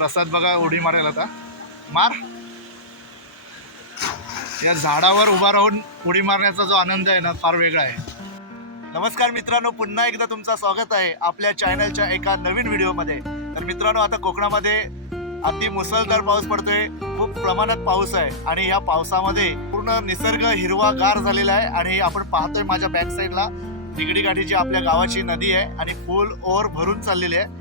प्रसाद बघा उडी मारायला आता. मार. या झाडावर उभा राहून उडी मारण्याचा जो आनंद आहे ना फार वेगळा आहे. नमस्कार मित्रांनो पुन्हा एकदा तुमचं स्वागत आहे आपल्या चॅनलच्या एका नवीन व्हिडिओमध्ये. तर मित्रांनो आता कोकणामध्ये अति मुसळधार पाऊस पडतोय खूप प्रमाणात पाऊस आहे आणि या पावसामध्ये पूर्ण निसर्ग हिरवा गार झालेला आहे आणि आपण पाहतोय माझ्या बॅक साईडला निगडी गाठीची आपल्या गावाची नदी आहे आणि फुल ओव्हर भरून चाललेली आहे.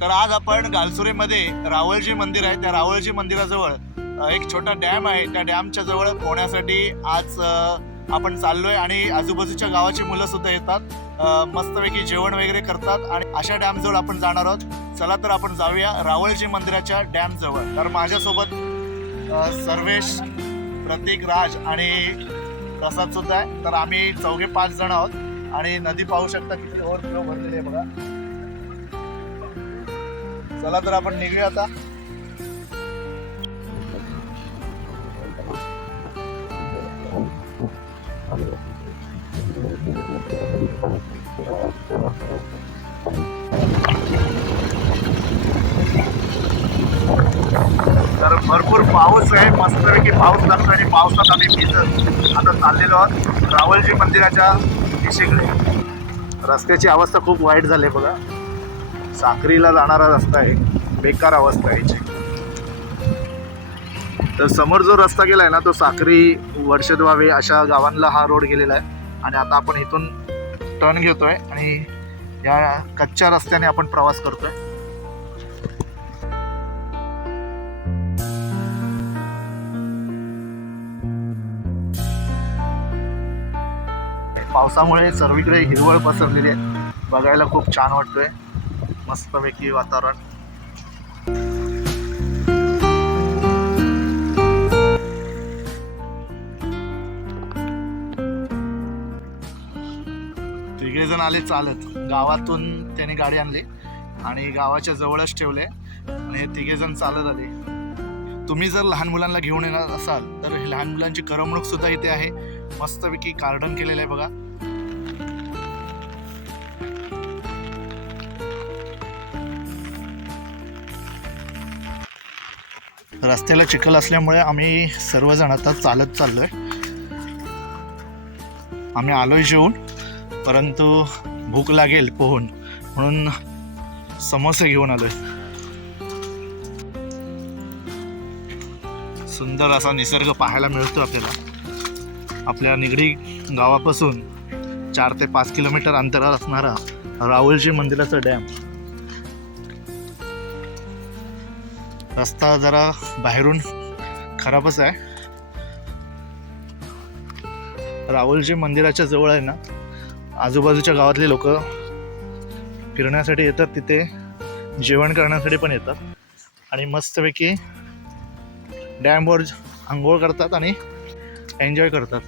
तर आज आपण गालसुरेमध्ये रावळजी मंदिर आहे. त्या रावळजी मंदिराजवळ एक छोटा डॅम आहे. त्या डॅमच्या जवळ पोहण्यासाठी आज आपण चाललोय आणि आजूबाजूच्या गावाची मुलं सुद्धा येतात. मस्तपैकी जेवण वगैरे करतात आणि अशा डॅमजवळ आपण जाणार आहोत. चला तर आपण जाऊया रावळजी मंदिराच्या डॅमजवळ. तर माझ्यासोबत सर्वेश प्रतीक राज आणि प्रसाद सुद्धा आहे. तर आम्ही चौघे पाच जण आहोत आणि नदी पाहू शकता किती ओव्हरफ्लो भरलेली आहे बघा. चला तर आपण निघूया आता. तर भरपूर पाऊस आहे मस्तपैकी पाऊस लागतो आणि पावसात आम्ही भिजत आता चाललेलो आहोत. रावलजी मंदिराच्या दिशेकडे. रस्त्याची अवस्था खूप वाईट झाली आहे बघा. साखरीला जाणारा रस्ता आहे. बेकार अवस्था आहे याची. तर समोर जो रस्ता गेला आहे ना तो साखरी वर्षद्वावे अशा गावांना हा रोड गेलेला आहे. आणि आता आपण इथून टर्न घेतो आहे आणि या कच्च्या रस्त्याने आपण प्रवास करतो आहे पावसामुळे सर्वीकडे हिरवळ पसरलेली आहे. बघायला खूप छान वाटतोय. मस्तपैकी वातावरण. तिघे जण आले चालत. गावातून त्याने गाडी आणली आणि गावाच्या जवळच ठेवले आणि हे तिघे जण चालत आले. तुम्ही जर लहान मुलांना घेऊन येणार असाल तर हे लहान मुलांची करमणूक सुद्धा इथे आहे. मस्तपैकी गार्डन केलेलं आहे बघा. रस्त्याला चिखल असल्यामुळे आम्ही सर्वजण आता चालत चाललो आहे आम्ही आलोय जेवून परंतु भूक लागेल पोहून म्हणून समोसे घेऊन आलोय. सुंदर असा निसर्ग पाहायला मिळतो आपल्याला. आपल्या निगडी गावापासून चार ते पाच किलोमीटर अंतरावर असणारा राहुलजी मंदिराचा डॅम. रस्ता जरा बाहेरून खराबच आहे. राहुलजी मंदिराच्या जवळ आहे ना. आजूबाजूच्या गावातले लोक फिरण्यासाठी येतात तिथे जेवण करण्यासाठी पण येतात. आणि मस्तपैकी डॅमवर आंघोळ करतात आणि एन्जॉय करतात.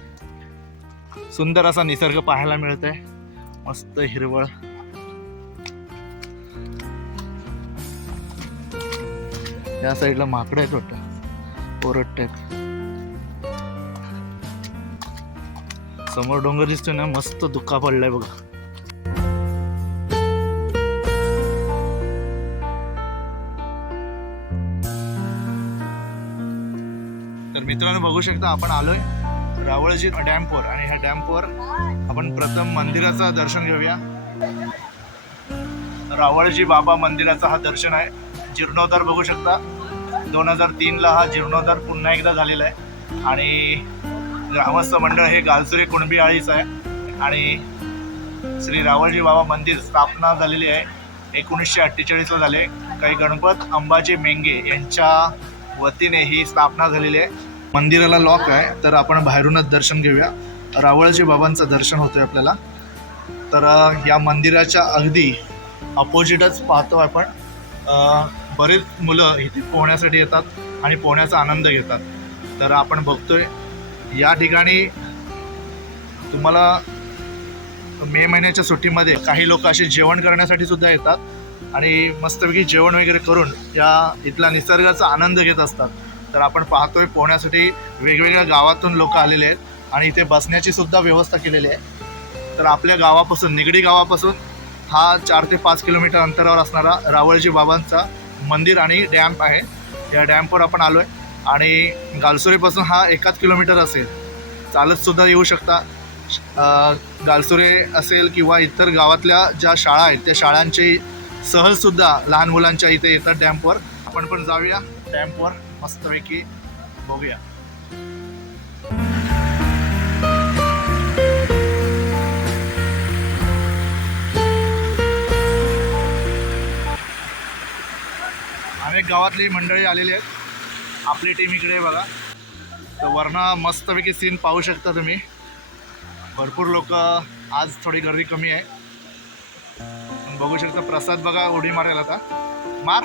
सुंदर असा निसर्ग पाहायला मिळत आहे मस्त हिरवळ. या साईडला माकडं आहेत वाटतं. ओरडत समोर डोंगर दिसतोय ना मस्त दुःखा पडलाय बघा. तर मित्रांनो बघू शकता आपण आलोय रावळजी डॅम्पवर आणि ह्या डॅम्पवर आपण प्रथम मंदिराचं दर्शन घेऊया. रावळजी बाबा मंदिराचं हा दर्शन आहे. जीर्णोद्धार बघू शकता. दोन हजार तीनला हा जीर्णोद्धार पुन्हा एकदा झालेला आहे. आणि ग्रामस्थ मंडळ हे गालसुरे कुणबी आळीच आहे. आणि श्री रावळजी बाबा मंदिर स्थापना झालेली आहे. एकोणीसशे अठ्ठेचाळीसला झाले. काही गणपत अंबाजी मेंगे यांच्या वतीने ही स्थापना झालेली आहे. मंदिराला लॉक आहे. तर आपण बाहेरूनच दर्शन घेऊया. रावळजी बाबांचं दर्शन होतंय आपल्याला. तर या मंदिराच्या अगदी अपोजिटच पाहतो आपण. बरेच मुलं इथे पोहण्यासाठी येतात आणि पोहण्याचा आनंद घेतात. तर आपण बघतोय या ठिकाणी तुम्हाला मे महिन्याच्या सुट्टीमध्ये काही लोक असे जेवण करण्यासाठी सुद्धा येतात आणि मस्तपैकी जेवण वगैरे करून या इथला निसर्गाचा आनंद घेत असतात. तर आपण पाहतोय पोहण्यासाठी वेगवेगळ्या गावातून लोक आलेले आहेत आणि इथे बसण्याची सुद्धा व्यवस्था केलेली आहे. तर आपल्या गावापासून निगडी गावापासून हा चार ते पाच किलोमीटर अंतरावर असणारा रावळजी बाबांचा मंदिर आणि डॅम्प आहे. या डॅम्पवर आपण आलो आहे आणि गालसुरेपासून हा एकाच किलोमीटर असेल. चालतसुद्धा येऊ शकता. गालसुरे असेल किंवा इतर गावातल्या ज्या शाळा आहेत त्या शाळांचे सहजसुद्धा लहान मुलांच्या इथे येतात डॅम्पवर. आपण पण जाऊया डॅम्पवर. मस्तपैकी बघूया. अनेक गावातली मंडळी आलेली आहेत. आपली टीम इकडे आहे बघा. तर वरनं मस्तपैकी सीन पाहू शकता तुम्ही. भरपूर लोक आज थोडी गर्दी कमी आहे. पण बघू शकता प्रसाद बघा उडी मारेल आता. मार.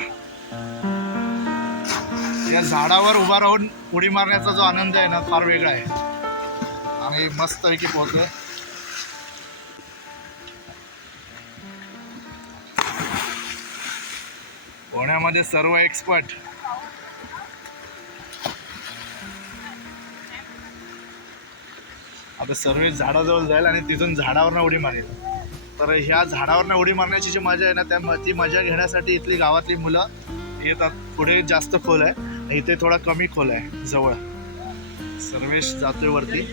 या झाडावर उभा राहून उडी मारण्याचा जो आनंद आहे ना फार वेगळा आहे. आणि मस्तपैकी पोहोचलोय. पोहण्यामध्ये सर्व एक्सपर्ट आता सर्व झाडाजवळ जाईल आणि तिथून झाडावरनं उडी मारेल. तर ह्या झाडावरनं उडी मारण्याची जी मजा आहे ना त्या ती मजा घेण्यासाठी इथली गावातली मुलं येतात. पुढे जास्त खोल आहे. इथे थोडा कमी खोल आहे जवळ. सर्वेश जातोय वरती.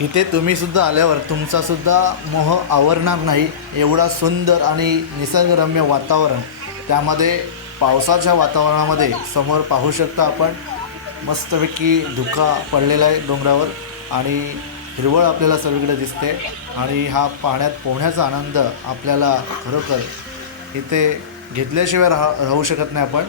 इथे तुम्ही सुद्धा आल्यावर तुमचा सुद्धा मोह आवरणार नाही. एवढा सुंदर आणि निसर्गरम्य वातावरण. त्यामध्ये पावसाच्या वातावरणामध्ये समोर पाहू शकता आपण. मस्तपैकी धुका पडलेला आहे डोंगरावर आणि हिरवळ आपल्याला सगळीकडे दिसते. आणि हा पाण्यात पोहण्याचा आनंद आपल्याला खरोखर इथे घेतल्याशिवाय राहा राहू शकत नाही आपण.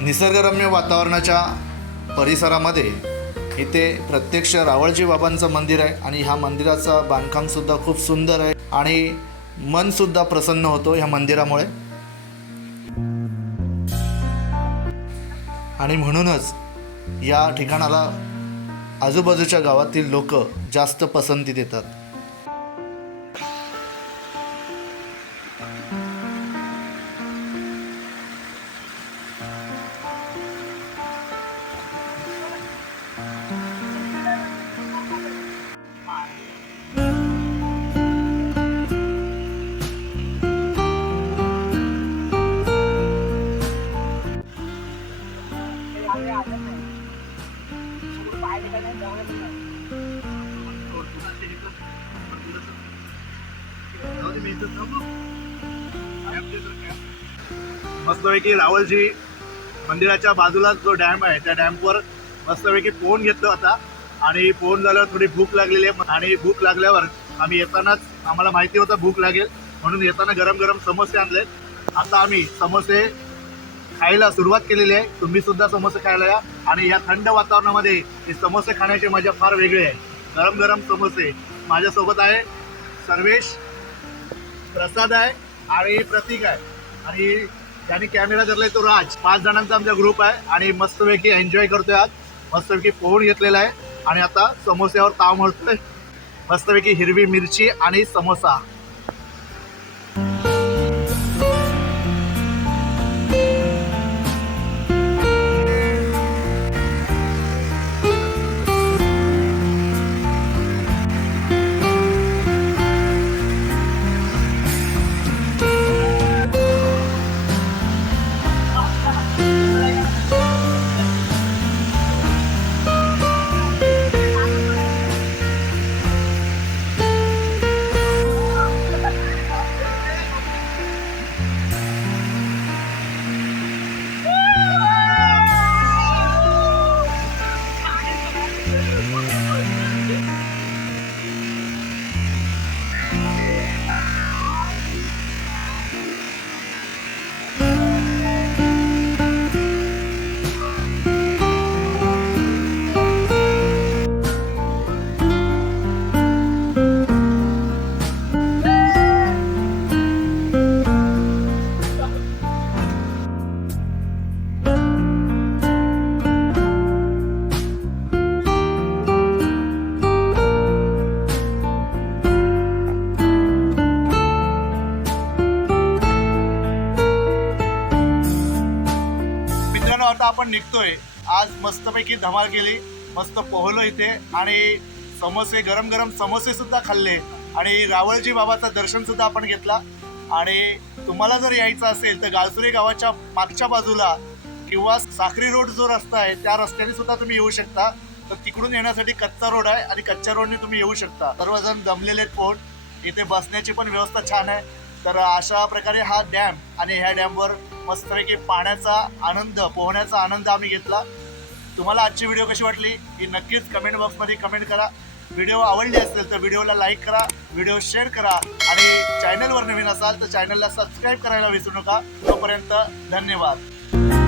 निसर्गरम्य वातावरणाच्या परिसरामध्ये इथे प्रत्यक्ष रावळजी बाबांचं मंदिर आहे आणि ह्या मंदिराचं बांधकामसुद्धा खूप सुंदर आहे आणि मनसुद्धा प्रसन्न होतो ह्या मंदिरामुळे. आणि म्हणूनच या ठिकाणाला आजूबाजूच्या गावातील लोक जास्त पसंती देतात. मस्तपैकी रावळजी मंदिराच्या बाजूला जो डॅम आहे त्या डॅमवर मस्तपैकी पोहून घेतलं होता. आणि पोहून झाल्यावर थोडी भूक लागलेली आहे. आणि भूक लागल्यावर आम्ही येतानाच आम्हाला माहिती होतं भूक लागेल. म्हणून येताना गरम गरम समोसे आणले. आता आम्ही समोसे खायला सुरुवात केलेली आहे. तुम्ही सुद्धा समोसे खायला या. आणि या थंड वातावरणामध्ये हे समोसे खाण्याची मजा फार वेगळी आहे. गरम गरम समोसे माझ्यासोबत आहे. सर्वेश प्रसाद आहे. आणि प्रतीक आहे. आणि त्याने कॅमेरा धरलाय तो राज. पाच जणांचा आमचा ग्रुप आहे आणि मस्तपैकी एन्जॉय करतोय आज. मस्तपैकी पोहून घेतलेला आहे. आणि आता समोस्यावर ताव मळतोय. मस्तपैकी हिरवी मिरची आणि समोसा. आपण निघतोय. आज मस्तपैकी धमाल केली. मस्त पोहलो इथे. आणि समोसे गरम गरम समोसे सुद्धा खाल्ले. आणि रावळजी बाबाचं दर्शन सुद्धा आपण घेतला. आणि तुम्हाला जर यायचं असेल तर गालसुरी गावाच्या मागच्या बाजूला किंवा साखरी रोड जो रस्ता आहे त्या रस्त्याने सुद्धा तुम्ही येऊ शकता. तर तिकडून येण्यासाठी कच्चा रोड आहे आणि कच्च्या रोडने तुम्ही येऊ शकता. सर्वजण जमलेले पोट इथे बसण्याची पण व्यवस्था छान आहे. तर अशा प्रकारे हा डॅम आणि ह्या डॅमवर मस्तपैकी पाण्याचा आनंद पोहण्याचा आनंद आम्ही घेतला. तुम्हाला आजची व्हिडिओ कशी वाटली ही नक्कीच कमेंट बॉक्समध्ये कमेंट करा. व्हिडिओ आवडली असेल तर व्हिडिओला लाईक करा व्हिडिओ शेअर करा आणि चॅनलवर नवीन असाल तर चॅनलला सबस्क्राईब करायला विसरू नका. तोपर्यंत धन्यवाद.